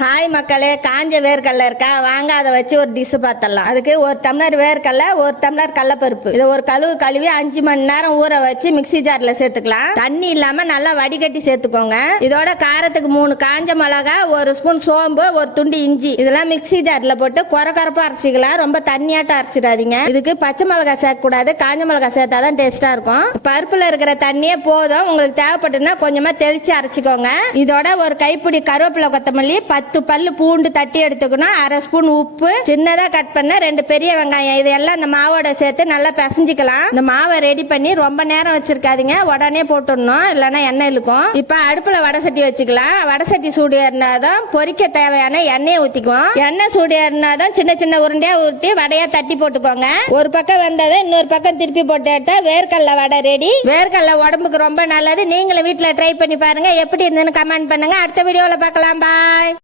Hi மக்களே, காஞ்ச வேர்க்கடலை இருக்கா? வாங்க அதை வச்சு ஒரு டிஷ் பார்த்தலாம். அதுக்கு ஒரு டம்ளர் வேர்க்கடலை, ஒரு டம்ளர் கடலைப்பருப்பு, இதை ஒரு கழுவி 5 மணி நேரம் ஊற வச்சு மிக்ஸி ஜார்ல சேர்த்துக்கலாம். தண்ணி இல்லாம நல்லா வடிகட்டி சேர்த்துக்கோங்க. இதோட காரத்துக்கு 3 காஞ்ச மிளகா, ஒரு ஸ்பூன் சோம்பு, ஒரு துண்டு இஞ்சி, இதெல்லாம் மிக்ஸி ஜார்ல போட்டு கொரகொரப்பா அரைச்சிக்கலாம். ரொம்ப தண்ணியாட்டம் அரைச்சிடாதீங்க. இதுக்கு பச்சை மிளகாய் சேர்க்க கூடாது, காஞ்ச மிளகாய் சேர்த்தாதான் டேஸ்டா இருக்கும். பருப்புல இருக்கிற தண்ணியே போதும். உங்களுக்கு தேவைப்பட்டதுன்னா கொஞ்சமா தெளிச்சு அரைச்சிக்கோங்க. இதோட ஒரு கைப்பிடி கருவேப்பிலை, கொத்தமல்லி, 10 பல்லு பூண்டு தட்டி எடுத்துக்கணும். 1/2 ஸ்பூன் உப்பு, சின்னதா கட் பண்ண 2 பெரிய வெங்காயம், இதெல்லாம் இந்த மாவோட சேர்த்து நல்லா பிசைஞ்சிக்கலாம். இந்த மாவை ரெடி பண்ணி ரொம்ப நேரம் வச்சிருக்காதீங்க, உடனே போட்டுடணும், இல்லைன்னா எண்ணெய் இழுக்கும். இப்ப அடுப்புல வடை சட்டி வச்சுக்கலாம். வடை சட்டி சூடு ஏறினாதான் பொரிக்க தேவையான எண்ணெயை ஊத்திக்குவோம். எண்ணெய் சூடு ஏறினாதான் சின்ன சின்ன உருண்டையா ஊற்றி வடையா தட்டி போட்டுக்கோங்க. ஒரு பக்கம் வந்ததை இன்னொரு பக்கம் திருப்பி போட்டு எடுத்தா வேர்க்கடலை வடை ரெடி. வேர்க்கடலை உடம்புக்கு ரொம்ப நல்லது. நீங்களும் வீட்டுல ட்ரை பண்ணி பாருங்க. எப்படி இருந்ததுன்னு கமெண்ட் பண்ணுங்க. அடுத்த வீடியோல பார்க்கலாம். பாய்.